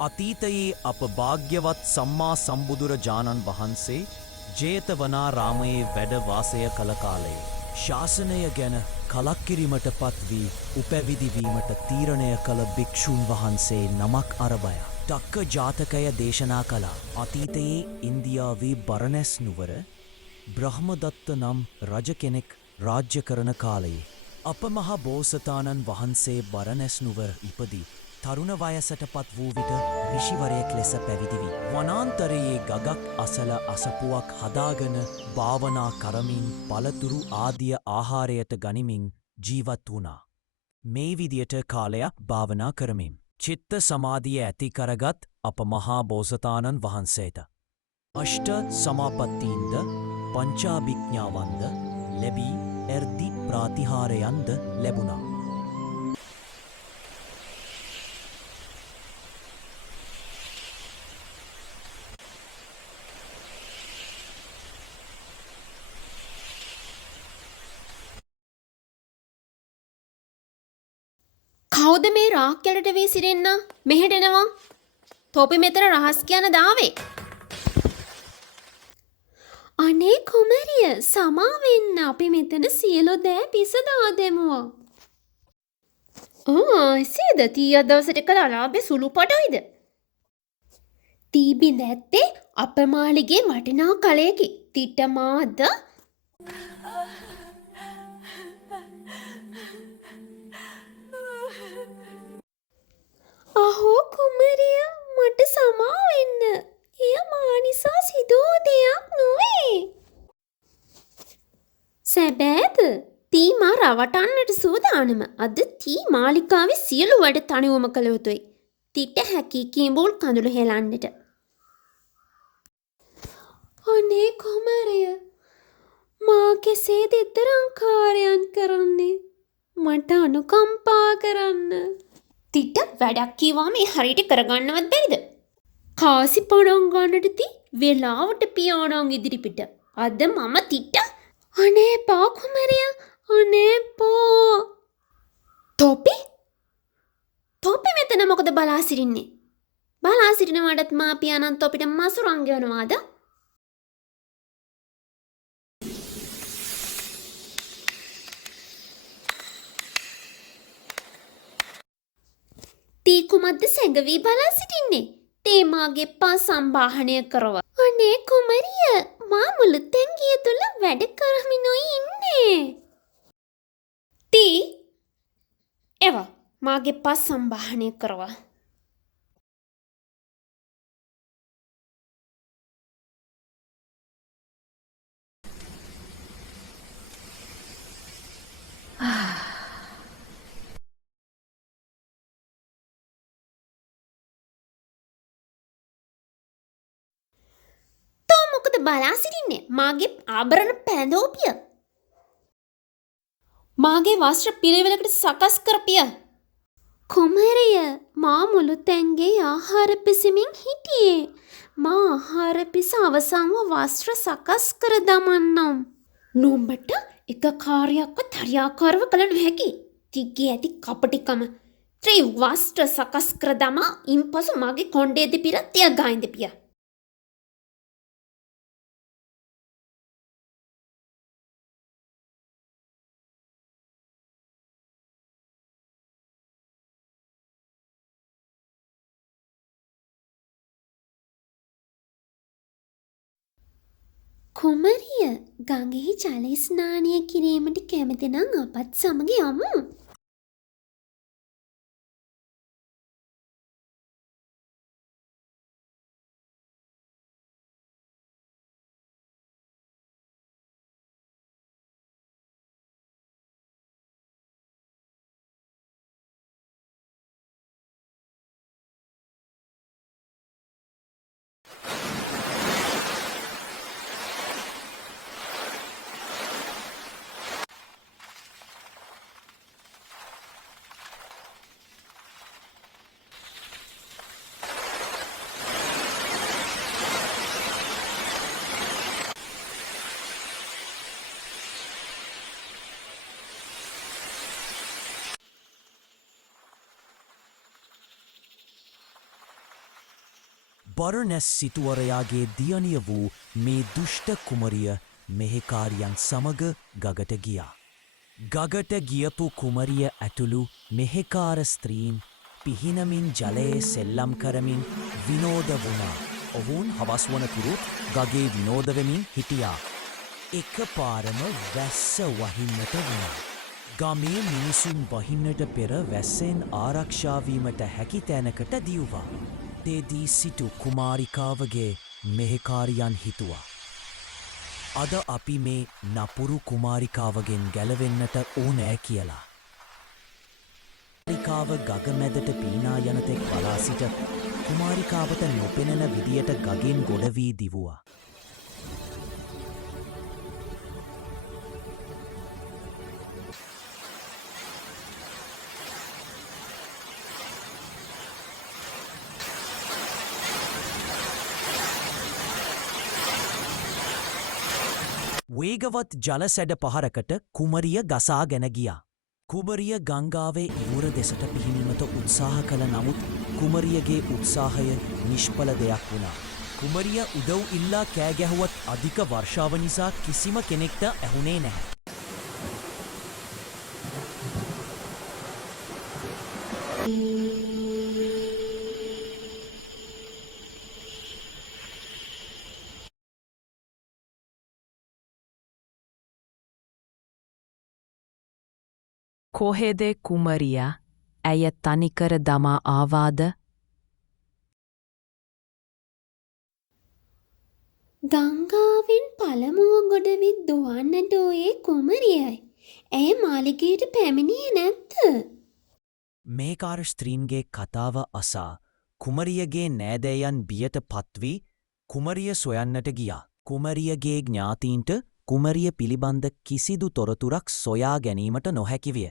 අතීතයේ අප භාග්‍යවත් සම්මා සම්බුදුරජාණන් වහන්සේ ජේතවනාරාමයේ වැඩ වාසය කළ කාලයේ ශාසනය ගැන කලක්කිරීමට පත් වී උපැවිදිවීමට තීරණය කළ භික්ෂූන් වහන්සේ නමක් අරබය ටක්ක ජාතකය දේශනා කළා. අතීතයේ ඉන්දියාවේ බරණැස් නුවර බ්‍රහ්මදත්ත නම් රජ කෙනෙක් රාජ්‍ය කරන කාලයේ අප මහ බෝසතාණන් වහන්සේ බරණැස් නුවර ඉපදී තරුණ වයසට පත් වූ විට ඍෂිවරයෙක් ලෙස පැවිදි වී වනාන්තරයේ ගගක් අසල අසපුවක් හදාගෙන භාවනා කරමින් පළතුරු ආදිය ආහාරයට ගනිමින් ජීවත් වුණා. මේ විදියට කාලයක් භාවනා කරමින් චිත්ත සමාධිය ඇති කරගත් අප මහා බෝසතාණන් වහන්සේට අෂ්ට සමාපත්තීන්ද පංචාභිඥාවන්ද ලැබී එර්දි ප්‍රාතිහාරයන්ද ලැබුණා. කවුද මේ රාක්කලට වී සිරෙන්න මෙහෙට එනවා. තොපි මෙතන රහස් කියන දාවේ. අනේ කුමරිය සමා වෙන්න අපි මෙතන සියලු දෑ පිසදා දෙමුවා. එසේද තී දවසට කළ අලාභේ සුළු පටයිද? තීබි නැත්තේ අපමාලිගේ වටිනා කලයකි. තිටමාද අහෝ කුමරිය මට සමා වෙන්න. එය මා නිසා සිදූ දෙයක් නොවේ. සැබෑද? තී මා රවටන්නට සූදානම. අද තී මාලිකාවේ සියලු වැඩ තනිවම කළ යුතුයි. තිට හැකි කිඹුල් කඳුළු හෙලන්නට. අනේ කුමරිය මා කෙසේ දෙතරම් කාර්යයන් කරන්නේ? මට අනුකම්පා කරන්න. තිට වැඩක් කීවාම ඒ හරියට කරගන්නවත් බැරිද? කාසි පණන් ගන්නට ති වෙලාවට පියාණන් ඉදිරිපිට. අද මම තිට අනේ පා කුමරිය අනේ පෝ. තොපි මෙතන මොකද බලා සිටින්නේ? බලා සිටිනවටත් මා පියාණන් තොපිට මසුරන් ගෙවනවාද? තී කුමද්ද සැඟවී බලා සිටින්නේ? තේමාගේ පා සම්බාහනය කරව. අනේ කුමරිය මා මුළු තැන්ගිය තුළ වැඩ කරමිනුයි ඉන්නේ. තී එව මාගේ පා සම්බාහනය කරව. මොකද බලා සිටින්නේ? මාගේ ආභරණ පැළඳෝපිය. මාගේ වස්ත්‍ර පිළිවෙලකට සකස් කරපිය. කුමරිය මා මුළු තැන්ගේ ආහාර පිසමින් හිටියේ. මා ආහාර පිස අවසන්ව වස්ත්‍ර සකස් කර දමන්නම්. නුඹට එක කාර්යයක්වත් හරියාකාරව කළ නොහැකි. තිගේ ඇති කපටිකම. ත්‍රි වස්ත්‍ර සකස් කර දමා ඉන්පසු මාගේ කොණ්ඩේ දෙපිර තිය ගායින් දෙපිය. කුමරිය ගඟෙහි ජල ස්නානය කිරීමට කැමති නම් අපත් සමග යමු. බරණැස් සිටුවරයාගේ දියණිය වූ මේ දුෂ්ට කුමරිය මෙහෙකාරියන් සමග ගගට ගියා. ගගට ගියපු කුමරිය ඇතුළු මෙහෙකාර ස්ත්‍රීන් පිහිනමින් ජලයේ සෙල්ලම් කරමින් විනෝද වුණා. ඔවුන් හවස් වනතුරුත් ගගේ විනෝදවෙමින් හිටියා. එක පාරම වැස්ස වහින්නට වුණා. ගමේ මිනිසුන් වහින්නට පෙර වැස්සෙන් ආරක්ෂාවීමට හැකි තැනකට දියුවා. තේදී සිටු කුමාරිකාවගේ මෙහෙකාරියන් හිතුවා. අද අපි මේ නපුරු කුමාරිකාවගෙන් ගැලවෙන්නට ඕනෑ කියලා. කුමාරිකාව ගගමැදට පීනා යනතෙක් බලා සිට කුමාරිකාවට නොපෙනෙන විදියට ගගෙන් ගොඩ වී දිවුවා. වේගවත් ජල සැඩ පහරකට කුමරිය ගසා ගෙන ගියා. කුමරිය ගංගාවේ ඉවුර දෙසට පිහිනීමට උත්සාහ කළ නමුත් කුමරියගේ උත්සාහය නිෂ්ඵල දෙයක් වුණා. කුමරිය උදව් ඉල්ලා කෑගැහුවත් අධික වර්ෂාව නිසා කිසිම කෙනෙක්ට ඇහුනේ නැහැ. කොහෙද කුමරියා ඇය තනිකර දමා ආවාද? ගංගාවෙන් පළමුව ගොඩවිත් දුවන්නට ඕයේ කුමරියයි. ඇය මාලිගයට පැමිණියේ නැත්ද? මේකාර ස්ත්‍රීන්ගේ කතාව අසා කුමරියගේ නෑදෑයන් බියට පත්වී කුමරිය සොයන්නට ගියා. කුමරියගේ ඥාතීන්ට කුමරිය පිළිබඳ කිසිදු තොරතුරක් සොයා ගැනීමට නොහැකිවිය.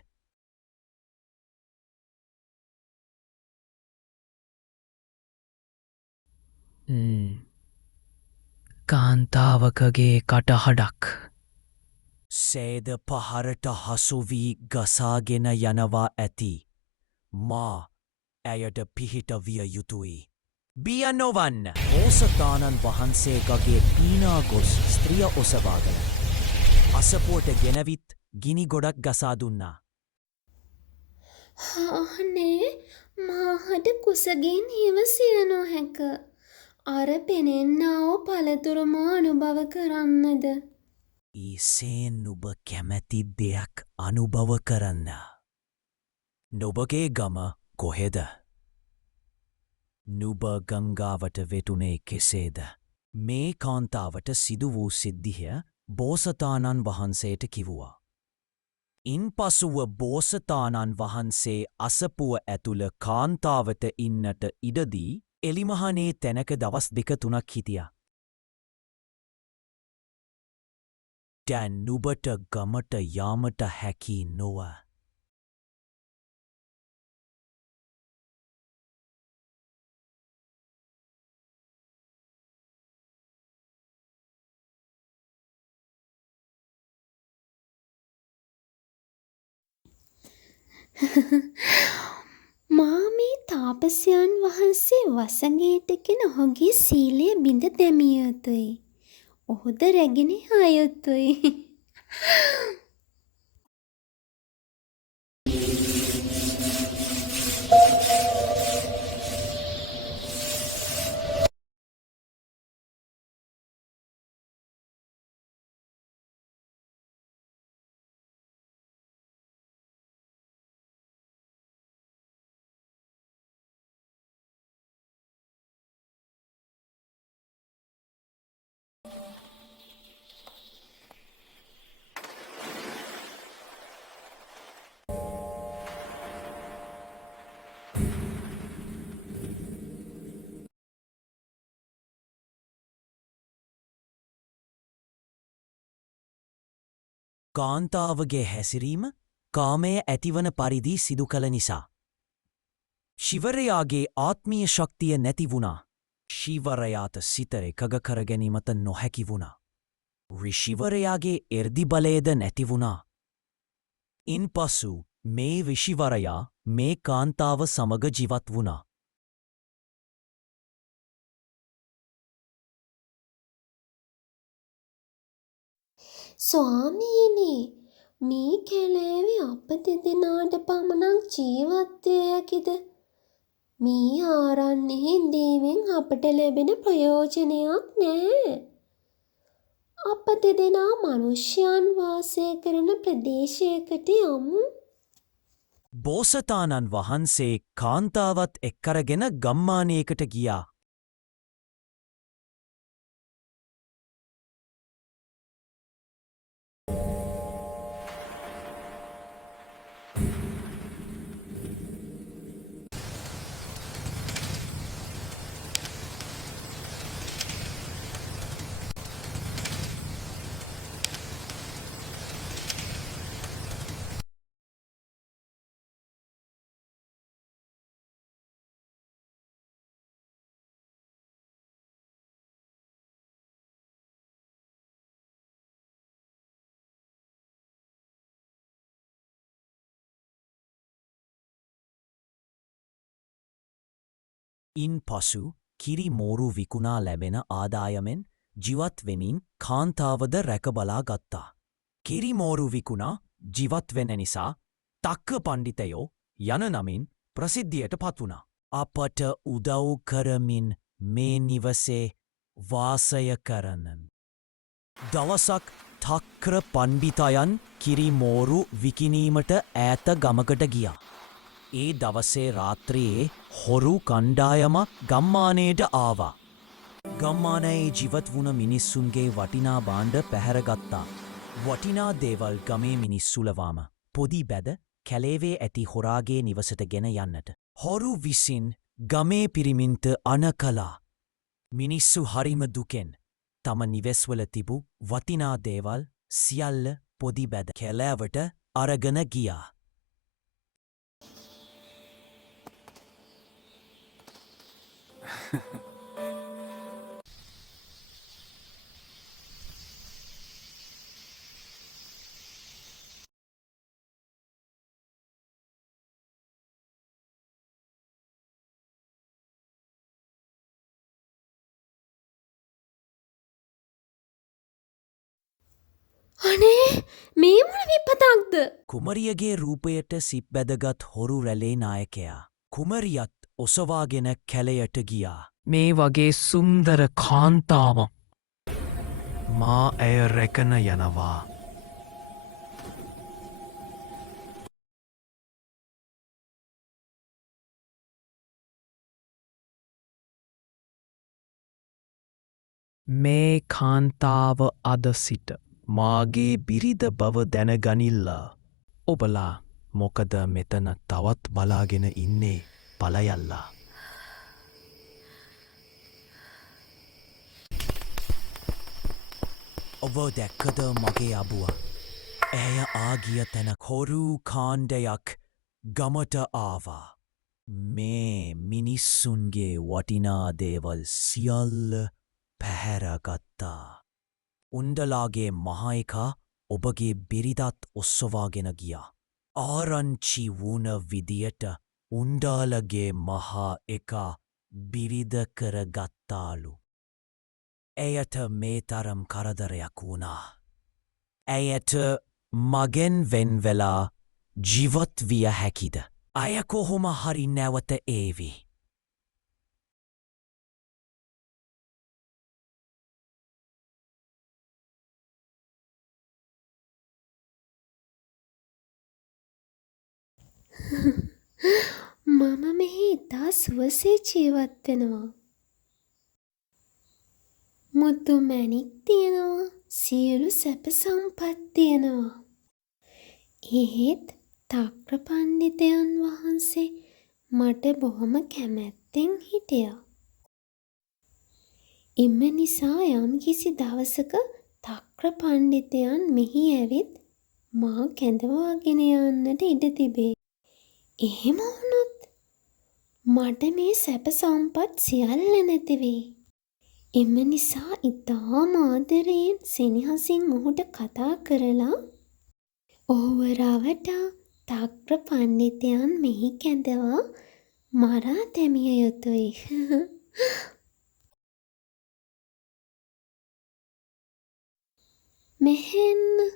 කාන්තාවකගේ කටහඩක්. සේද පහරට හසුවී ගසාගෙන යනවා ඇති. මා ඇයට පිහිට විය යුතුයි. බිය නොවන්න. බෝසතාණන් වහන්සේ ගගේ පීනා ගොස් ස්ත්‍රිය ඔසවාගෙන. අසපුවට ගෙනවිත් ගිනි ගොඩක් ගසා දුන්නා. හානේ මාහට කුසගින් හිවසිය නොහැක. අර පෙනෙන්නාව පළතුරුම අනුභව කරන්නද. ඊසේ නුබ කැමැති දෙයක් අනුභව කරන්න. නොබගේ ගම කොහෙද? නුබ ගංගාවට වෙටුනේ කෙසේද? මේ කාන්තාවට සිදු වූ සිද්ධිය බෝසතාණන් වහන්සේට කිව්වා. ඉන් පසුව බෝසතාණන් වහන්සේ අසපුව ඇතුළ කාන්තාවට ඉන්නට ඉඩදී එලිමහනේ තැනක දවස් 2-3ක් හිටියා. දැන් නුබට ගමට යාමට හැකි නොව. මා මේ තාපසයන් වහන්සේ වසඟයටගෙන ඔහුගේ සීලය බිඳ දැමිය යුතුයි. ඔහුද රැගෙන යා යුතුයි. කාන්තාවගේ හැසිරීම කාමය ඇතිවන පරිදි සිදු කළ නිසා. ශිවරයාගේ ආත්මීය ශක්තිය නැති වුණා. ශිවරයාට සිත එකග කරගැනීමට නොහැකි වුණා. ඍෂිවරයාගේ එර්දි බලයද නැති වුණා. ඉන් පසු මේ ඍෂිවරයා මේ කාන්තාව සමග ජීවත් වුණා. ස්වාමීනි, මේ කැලෑවේ අප දෙදෙනාට පමණක් ජීවත් විය හැකිද? මේ ආරණ්‍යයෙන් දීමෙන් අපට ලැබෙන ප්‍රයෝජනයක් නෑ. අප දෙදෙනා මනුෂ්‍යයන් වාසය කරන ප්‍රදේශයකට යමු. බෝසතාණන් වහන්සේ කාන්තාවත් එක්කරගෙන ගම්මානයකට ගියා. ඉන් පසු කිරි මෝරු විකුණා ලැබෙන ආදායමෙන් ජීවත් වෙමින් කාන්තාවද රැකබලා ගත්තා. කිරි මෝරු විකුණා ජීවත් වෙන නිසා තක්ක පණ්ඩිතයෝ යන නමින් ප්‍රසිද්ධියට පත් වුණා. අපට උදව් කරමින් මේ නිවසේ වාසය කරනන්. දවසක් තක්‍ර පණ්ඩිතයන් කිරි මෝරු විකිණීමට ඈත ගමකට ගියා. ඒ දවසේ රාත්‍රියේ හොරු කණ්ඩායමක් ගම්මානයට ආවා. ගම්මානයේ ජීවත් වුණ මිනිස්සුන්ගේ වටිනා භාණ්ඩ පැහැරගත්තා. වටිනා දේවල් ගමේ මිනිස්සුලවාම පොදි බැද කැලේවේ ඇති හොරාගේ නිවසට ගෙන යන්නට. හොරු විසින් ගමේ පිරිමින්ට අණ කළා. මිනිස්සු හරිම දුකෙන් තම නිවෙස්වල තිබූ වටිනා දේවල් සියල්ල පොදි බැද කැලෑවට අරගෙන ගියා. අනේ, මේ මොන විපතක්ද? කුමරියගේ රූපයට සිප් බැදගත් හොරු රැලේ නායකයා. කුමරියත් ඔසවාගෙන කැලයට ගියා. මේ වගේ සුන්දර කාන්තාව මා ඇය රැකන යනවා. මේ කාන්තාව අද සිට මාගේ බිරිද බව දැනගනිල්ලා. ඔබලා මොකද මෙතන තවත් බලාගෙන ඉන්නේ පලයල්ලා. ඔබ දැක්කද මගේ අබුව. ඇය ආගිය තැන කොරු කාණ්ඩයක් ගමට ආවා. මේ මිනිස්සුන්ගේ වටිනා දේවල් සියල්ල පැහැරගත්තා. උන්ඩලාගේ මහායකා ඔබගේ බිරිදත් ඔස්සවාගෙන ගියා. ආරංචි වුණ විදියට උන්ඩාලගේ මහා එකා බිරිද කරගත්තාලු. ඇයට මේ තරම් කරදරයක් වුණා. ඇයට මගෙන් වෙන්වෙලා ජීවත් විය හැකිද. අය කොහොම හරි නැවත ඒවි. මම මෙහි ඉතා සුවසේ ජීවත් වෙනවා. මුතු මැණික් තියෙනවා. සියලු සැප සම්පත් තියෙනවා. එහෙත් තක්‍ර පණ්ඩිතයන් වහන්සේ මට බොහොම කැමැත්තෙන් හිටියා. එම නිසා යම් කිසි දවසක තක්‍ර පණ්ඩිතයන් මෙහි ඇවිත් මා කැඳවාගෙන යන්නට ඉඩ තිබේ. එහෙම වුණොත් මට මේ සැප සම්පත් සියල්ල නැති වෙයි. එම නිසා ඉතාම ආදරයෙන් සෙනෙහසින් ඔහුට කතා කරලා ඔහුව රවටා තක්‍ර පණ්ඩිතයන් මෙහි කැඳවා මරා දැමිය යුතුයි. මෙහෙන්න.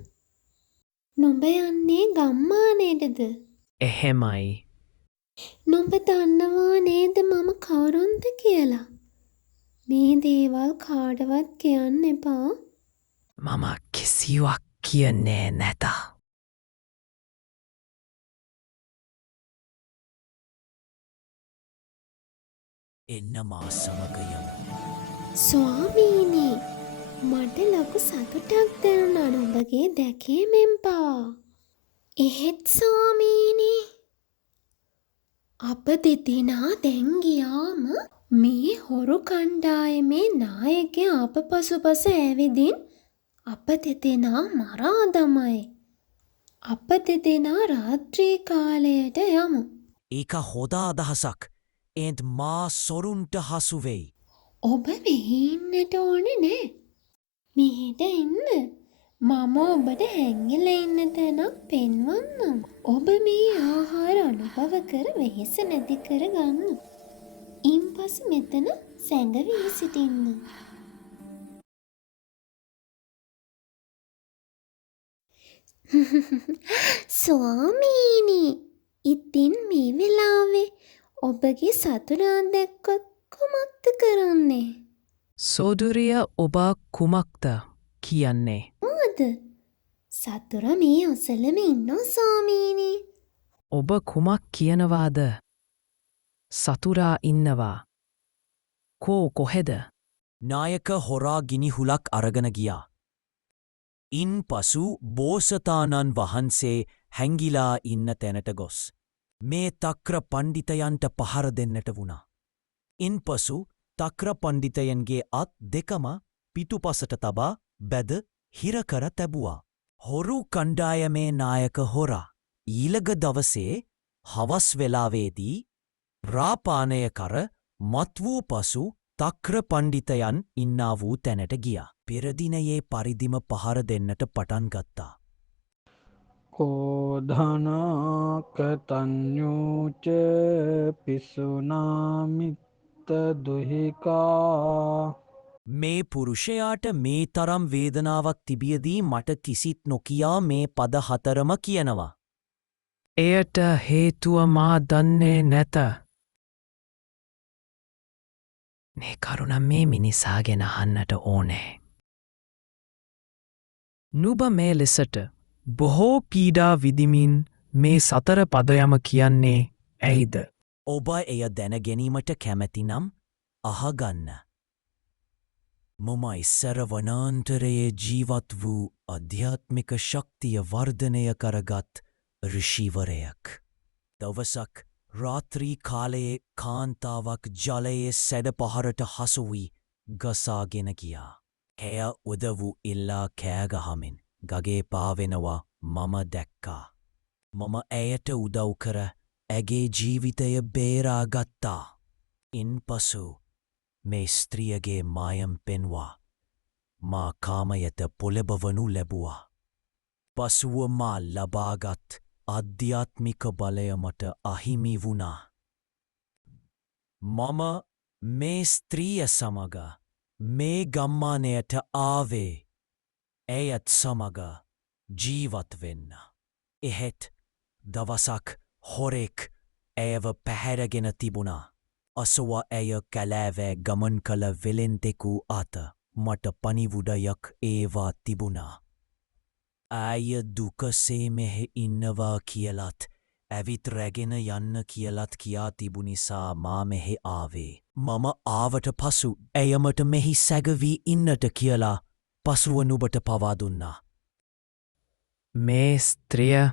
නුඹ යන්නේ ගම්මානයටද? එහෙමයි. නුඹ දන්නවා නේද මම කවුරුන්ද කියලා? මේ දේවල් කාටවත් කියන්න එපා. මම කිසිවක් කියන්නේ නැත. එන්න මා සමග යමු. ස්වාමීනි, මට ලොකු සතුටක් දැනුණා නුඹගේ දැකීමෙන් පවා. එහෙත් ස්වාමීනි, අප දෙදෙනා දැන් ගියාම මේ හොරු කණ්ඩායමේ නායකයා අප පසුපස ඇවිදින් අප දෙදෙනා මරා දමයි. අප දෙදෙනා රාත්‍රී කාලයට යමු. ඒක හොඳ අදහසක්. ඒත් මා සොරුන්ට හසුවෙයි. ඔබ මෙහි ඉන්නට ඕනේ නෑ. මෙහෙට එන්න. මම ඔබට හැංගිලා ඉන්න තැනක් පෙන්වන්නම්. ඔබ මේ ආහාර අනුභව කර වෙහෙස නැති කර ගන්න. ඉන්පසු මෙතන සැඟවී සිටින්න. ස්වාමීනි, ඉතින් මේ වෙලාවේ ඔබගේ සතුරා දැක්කොත් කුමක්ද කරන්නේ? සෝදුරිය ඔබ කුමක්ද කියන්නේ? මොකද? සතුරා මේ අසලම ඉන්නවා ස්වාමීනි. ඔබ කුමක් කියනවාද? සතුරා ඉන්නවා. කොහෙද? නායක හොරා ගිනිහුලක් අරගෙන ගියා. ඉන් පසු බෝසතාණන් වහන්සේ හැංගිලා ඉන්න තැනට ගොස්. මේ තක්‍ර පණ්ඩිතයන්ට පහර දෙන්නට වුණා. ඉන් පසු තක්‍ර පණ්ඩිතයන්ගේ අත් දෙකම පිටුපසට තබා බැද හිරකර තැබුවා. හොරු කණ්ඩායමේ නායක හොරා ඊළඟ දවසේ හවස් වෙලාවේදී රාපානය කර මත් වූ පසු තක්‍ර පණ්ඩිතයන් ඉන්නා වූ තැනට ගියා. පෙරදිනයේ පරිදිම පහර දෙන්නට පටන් ගත්තා. කෝධනාකතඥූච පිසුනාමිත්ත දුහිකා. මේ පුරුෂයාට මේ තරම් වේදනාවක් තිබියදී මට කිසිත් නොකියා මේ පද හතරම කියනවා. එයට හේතුව මා දන්නේ නැත. මේ කරුණ මේ මිනිසා ගැන අහන්නට ඕනේ. නුඹ මේ ලෙසට බොහෝ පීඩා විදිමින් මේ සතර පදයම කියන්නේ ඇයිද? ඔබ එය දැනගැනීමට කැමැති නම් අහගන්න. මම ඉස්සර වනාන්තරයේ ජීවත් වූ අධ්‍යාත්මික ශක්තිය වර්ධනය කරගත් ඍෂිවරයෙක්. දවසක් රාත්‍රී කාලයේ කාන්තාවක් ජලයේ සැඩ පහරට හසු වී ගසාගෙන ගියා. ඇය උදවු ඉල්ලා කෑගහමින් ගගේ පාවෙනවා මම දැක්කා. මම ඇයට උදව් කර ඇගේ ජීවිතය බේරාගත්තා. ඉන් පසු මේ ස්ත්‍රියගේ මායම් පෙන්වා මා කාමයට පොළඹවනු ලැබුවා. පසුව මා ලබාගත් අධ්‍යාත්මික බලය මට අහිමි වුණා. මම මේ ස්ත්‍රිය සමග මේ ගම්මානයට ආවේ ඇයත් සමග ජීවත් වෙන්න. එහෙත් දවසක් හොරෙක් ඇයව පැහැරගෙන තිබුණා. අසුව ඇය කැලෑවෑ ගමන් කළ වෙලෙන්තෙකු අත මට පනිවුඩයක් ඒවා තිබුණා. ඇය දුකසේ මෙහෙ ඉන්නවා කියලත් ඇවිත් රැගෙන යන්න කියලත් කියා තිබු නිසා මා මෙහෙ ආවේ. මම ආවට පසු ඇයමට මෙහි සැගවී ඉන්නට කියලා පසුව නුබට පවා දුන්නා. මේ ස්ත්‍රිය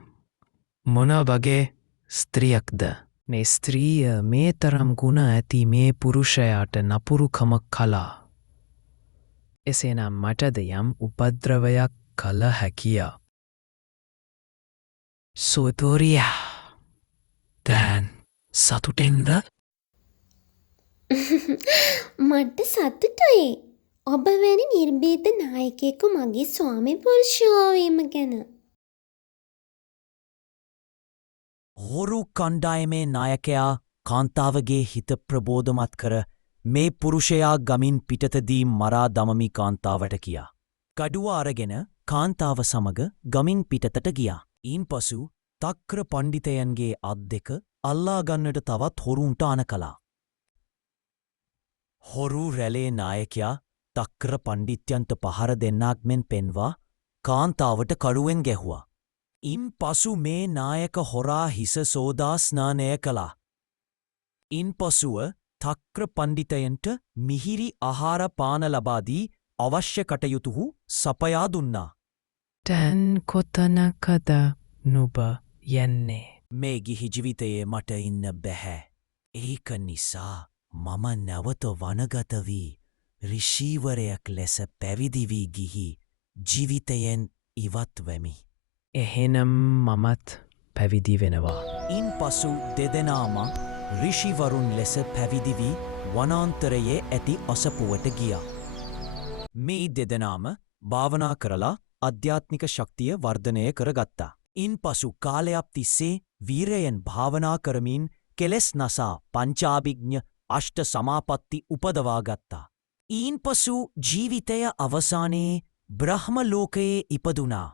මොන වගේ ස්ත්‍රියක්ද? මේ ස්ත්‍රිය මේ තරම් ගුණ ඇති මේ පුරුෂයාට නපුරුකම කළා. එසේනම් මටද යම් උපද්‍රවයක් කළ හැකිය. සෝතෝරියා දැන් සතුටෙන්ද? මට සතුටුයි. ඔබ වැනි නිර්භීත නායකයෙකු මගේ ස්වාමි පුරුෂයෝ වීම ගැන. හොරු කණ්ඩායමේ නායකයා කාන්තාවගේ හිත ප්‍රබෝධමත් කර මේ පුරුෂයා ගමින් පිටතදී මරා දමමි කාන්තාවට කියා. කඩුව අරගෙන කාන්තාව සමග ගමින් පිටතට ගියා. ඊන් පසු තක්‍ර පණ්ඩිතයන්ගේ අත් දෙක අල්ලාගන්නට තවත් හොරුන්ට අන කලා. හොරු රැලේ නායකයා තක්‍ර පණ්ඩිත්‍යන්ට පහර දෙන්නාක් මෙන් පෙන්වා කාන්තාවට කඩුවෙන් ගැහුවා. ඉන් පසු මේ නායක හොරා හිස සෝදා ස්නානය කළා. ඉන් පසුව තක්‍ර පණ්ඩිතයන්ට මිහිරි ආහාර පාන ලබාදී අවශ්‍ය කටයුතුහු සපයා දුන්නා. දැන් කොතනකද නුබ යන්නේ? මේ ගිහි ජීවිතයේ මට ඉන්න බැහැ. ඒක නිසා මම නැවත වනගත වී ඍෂීවරයෙක් ලෙස පැවිදි වී ගිහි ජීවිතයෙන් ඉවත් වෙමි. එහෙනම් මමත් පැවිදි වෙනවා. ඉන් පසු දෙදෙනාම ඍෂිවරුන් ලෙස පැවිදි වී වනාන්තරයේ ඇති අසපුවට ගියා. මේ දෙදෙනාම භාවනා කරලා අධ්‍යාත්මික ශක්තිය වර්ධනය කරගත්තා. ඉන් පසු කාලයක් තිස්සේ වීරයෙන් භාවනා කරමින් කෙලෙස් නසා පංචාභිඥ අෂ්ට සමාපatti උපදවා ගත්තා. ඊන් පසු ජීවිතය අවසානයේ බ්‍රහ්ම ලෝකයේ ඉපදුනා.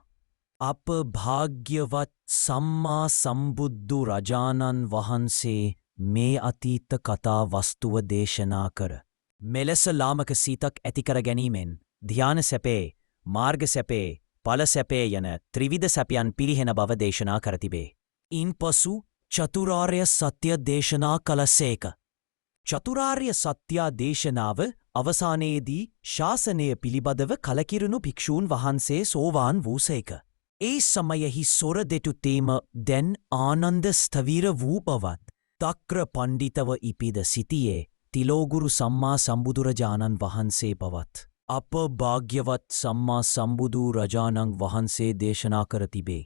අප භාග්‍යවත් සම්මා සම්බුද්ධ රජාණන් වහන්සේ මේ අතීත කතා වස්තුව දේශනා කර. මෙලෙස ලාමක සීතක් ඇතිකර ගැනීමෙන් ධ්‍යාන සැපේ, මාර්ග සැපේ, ඵල සැපේ යන ත්‍රිවිධ සැපයන් පිරිහෙන බව දේශනා කර තිබේ. ඉන් පසු චතුරාර්ය සත්‍ය දේශනා කළසේක. චතුරාර්ය සත්‍ය දේශනාව අවසානයේදී ශාසනය පිළිබඳව කලකිරුණු භික්ෂූන් වහන්සේ සෝවාන් වූසේක. ඒ සමයෙහි සොර දෙටුතේම දැන් ආනන්ද ස්ථවිර වූ බවත් තක්‍ර පණ්ඩිතව ඉපිද සිටියේ තිලෝගුරු සම්මා සම්බුදුරජාණන් වහන්සේ බවත් අප භාග්‍යවත් සම්මා සම්බුදු රජාණන් වහන්සේ දේශනා කර තිබේ.